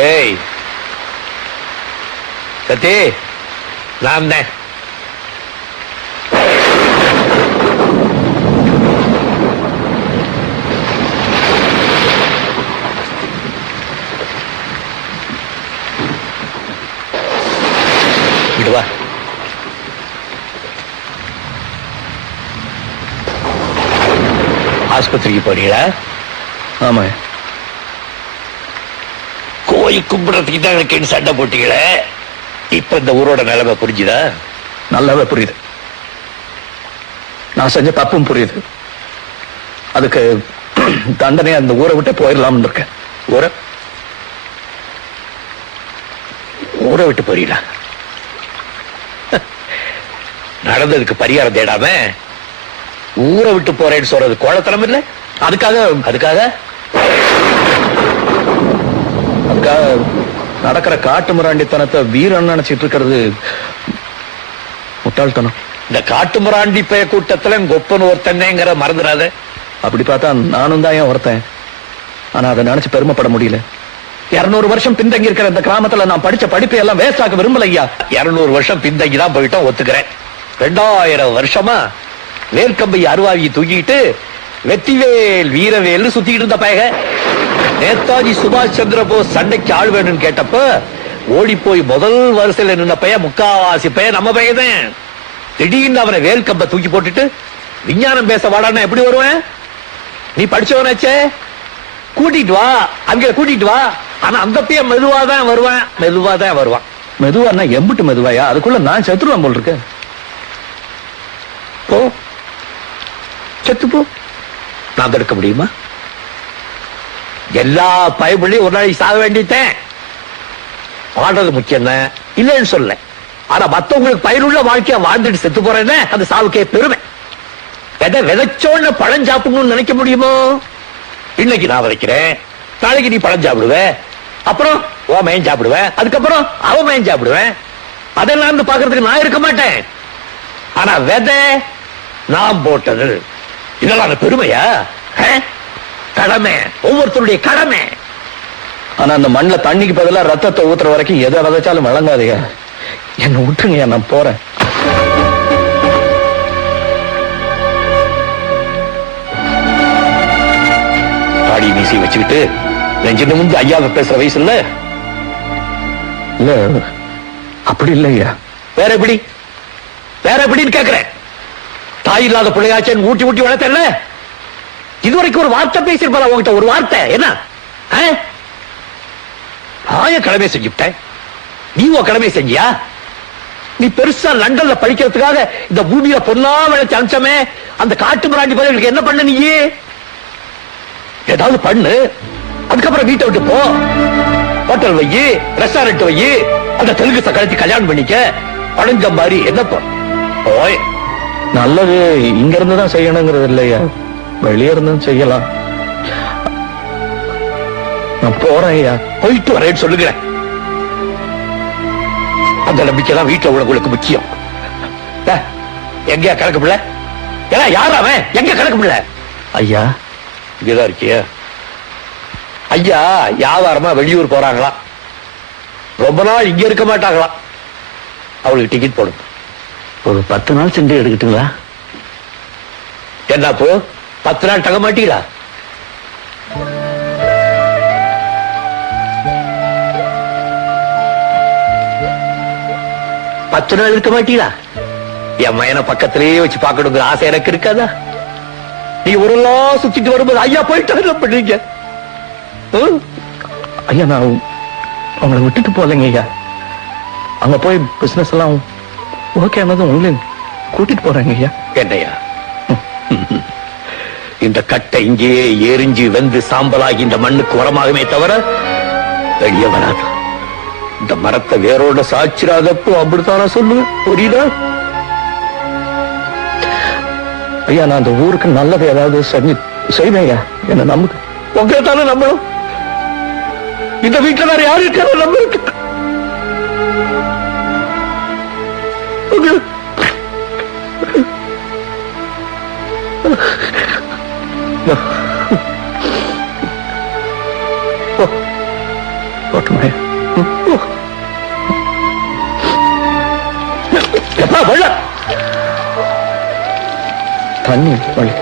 ஏய் சத்தி, நான் தான். விடுவா. ஆஸ்பத்திரிக்கு போறீங்களா? ஆமா. கோயில் கும்பிடுறதுக்கு தான் எனக்கு சண்டை போட்டீங்களே, இப்ப இந்த ஊரோட நிலைமை புரிஞ்சுதா? நல்லாவே புரியுது. நான் செஞ்ச தப்பும் புரியுது. அதுக்கு தண்டனை அந்த ஊரை விட்டு போயிடலாம்னு இருக்கேன். ஊரை விட்டு போறீங்களா? நடந்ததுக்கு பரிகாரம் தேடாம ஊரை விட்டு போறேன்னு சொல்றது கோழத்தனம் இல்ல? அதுக்காக நடக்கிற காட்டு மிராண்டித்தனத்தை வீரன் நினைச்சிட்டு இருக்கிறது முட்டாள்தனம். இந்த காட்டு மிராண்டி பய கூட்டத்துல கொப்பன் ஒருத்தன்ங்கிற மறந்துடாத. அப்படி பார்த்தா நானும் தான் ஒருத்தன். ஆனா அதை நினைச்சு பெருமைப்பட முடியல. 200 வருஷம் பின்தங்கி இருக்கிற இந்த கிராமத்துல நான் படிச்ச படிப்பை எல்லாம் வேஸ்ட் ஆக்க விரும்பல ஐயா. 200 வருஷம் பின்தங்கி தான் போயிட்டோம், ஒத்துக்கிறேன். 2000 வருஷமா வேர்க்கம்பை அருவாவியை தூக்கிட்டு வெற்றிவேல் வீரவேல் சுத்திட்டு இருந்த பயக. நேதாஜி சுபாஷ் சந்திர போஸ் சண்டைக்கு ஆள் வேணும்னு கேட்டப்ப ஓடி போய் முதல் வரிசையில நின்ன பைய முக்காவாசி பைய நம்ம பையதான். திடீர்னு அவனை வேல்கம்ப தூக்கி போட்டுட்டு விஞ்ஞானம் பேச வாடான்னா எப்படி வருவேன்? நீ படிச்சவனாச்சே, கூட்டிட்டு வா, அங்க கூட்டிட்டு வா. ஆனா அந்த பையன் மெதுவாதான் வருவான். மெதுவானா எம்பிட்டு மெதுவாயா? அதுக்குள்ள நான் செத்துருவான் போல் இருக்க. போ, செத்து போ. நான் தடுக்க முடியுமா? எல்லா பயபிள்ளையும் ஒரு நாளைக்கு சாக வேண்டியதேன். வாழ்றது முக்கியம் இல்லைன்னு சொல்ல. ஆனா மத்தவங்களுக்கு பயனுள்ள வாழ்க்கையா வாழ்ந்துட்டு செத்து போறேன்னு அந்த சாவுக்கே பெருமை. விதைச்சோன்னு பழம் சாப்பிடணும்னு நினைக்க முடியுமோ? இன்னைக்கு நான் விதைக்கிறேன், நாளைக்கு நீ பழம் சாப்பிடுவ, அப்புறம் ஓ மயன் சாப்பிடுவேன், அதுக்கப்புறம் அவ மயன் சாப்பிடுவேன். அதெல்லாம் பாக்குறதுக்கு நான் இருக்க மாட்டேன். ஆனா விதை நான் போட்டது, இதெல்லாம் பெருமையா? கடமை, ஒவ்வொருத்தருடைய கடமை. ஆனா அந்த மண்ணுல தண்ணிக்கு பதிலா ரத்தத்தை ஊத்துற வரைக்கும் எதை விதைச்சாலும் வழங்காதீங்க. என்ன விட்டுருங்க, நான் போறேன். தாடி மீசி வச்சுக்கிட்டு நெஞ்சு நிமிந்து ஐயாவை பேசுற வயசு இல்ல. இல்ல அப்படி இல்லையா. வேற எப்படின்னு கேக்குறேன். தாய் இல்லாத பிள்ளையாச்சேன்னு ஊட்டி ஊட்டி வளர்த்தல. இதுவரைக்கும் ஒரு வார்த்தை பேசிருப்பா உங்ககிட்ட? ஒரு வார்த்தை என்ன? ஆய கடமை செஞ்சுட்டேன், நீ உன் கடமை செஞ்சியா? நீ பெருசா லண்டன்ல படிக்கிறதுக்காக இந்த பூமியில பொன்னா விளைச்சு அம்சமே அந்த காட்டு மிராண்டி பயிர்களுக்கு என்ன பண்ண? நீ ஏதாவது பண்ணு, அதுக்கப்புறம் வீட்டை விட்டு போ. ஹோட்டல் வை, ரெஸ்டாரண்ட் வை, அந்த தெலுங்கு கழிச்சு கல்யாணம் பண்ணிக்க. பழஞ்ச மாதிரி என்னப்பா? ஓய், நல்லது இங்க இருந்துதான் செய்யணுங்கிறது இல்லையா, வெளியே இருந்தும் செய்யலாம். நான் போறேன் ஐயா. போயிட்டு வரேன்னு சொல்லுகிறேன். அந்த நம்பிக்கை தான் வீட்டுல உள்ளவங்களுக்கு முக்கியம். எங்கயா கணக்கு பிள்ளை? யார் அவன்? எங்க கணக்கு பிள்ளை? ஐயா இங்கதான் இருக்கிய. ஐயா வியாபாரமா வெளியூர் போறாங்களாம், ரொம்ப நாள் இங்க இருக்க மாட்டாங்களாம். அவளுக்கு டிக்கெட் போடும். ஒரு 10 நாள் சென்று எடுக்கட்டுங்களா? என்ன போ 10 நாள் தங்க மாட்டீங்களா? பத்து நாள் இருக்க மாட்டீங்களா? என் மயனை பக்கத்திலேயே வச்சு பார்க்கணுங்கிற ஆசை எனக்கு இருக்காதா? நீ ஊரெல்லாம் சுத்திட்டு வரும்போது ஐயா போயிட்டு என்ன பண்ணுவீங்க? ஐயா நான் உங்களை விட்டுட்டு போலங்க ஐயா. அங்க போய் பிசினஸ் எல்லாம் ஓகே ஆனதும் உங்களையும் கூட்டிட்டு போறேங்க ஐயா. என்னையா இந்த கட்டை இங்கேயே எரிஞ்சு வெந்து சாம்பலாகி இந்த மண்ணுக்கு உரமாகுமே தவிர வெளியே வராது. இந்த மரத்தை வேரோட சாய்ச்சிராதப்போ அப்படித்தானா சொல்லுவேன், புரியுதா? ஐயா நான் அந்த ஊருக்கு நல்லது ஏதாவது செய்வேன் ஐயா, என்ன நம்புது. உங்களை தானே நம்பணும். இந்த வீட்டுல வேற யாரு இருக்காரு நம்பருக்கு? போட்டுமே எப்பா வெள்ள தண்ணி வழி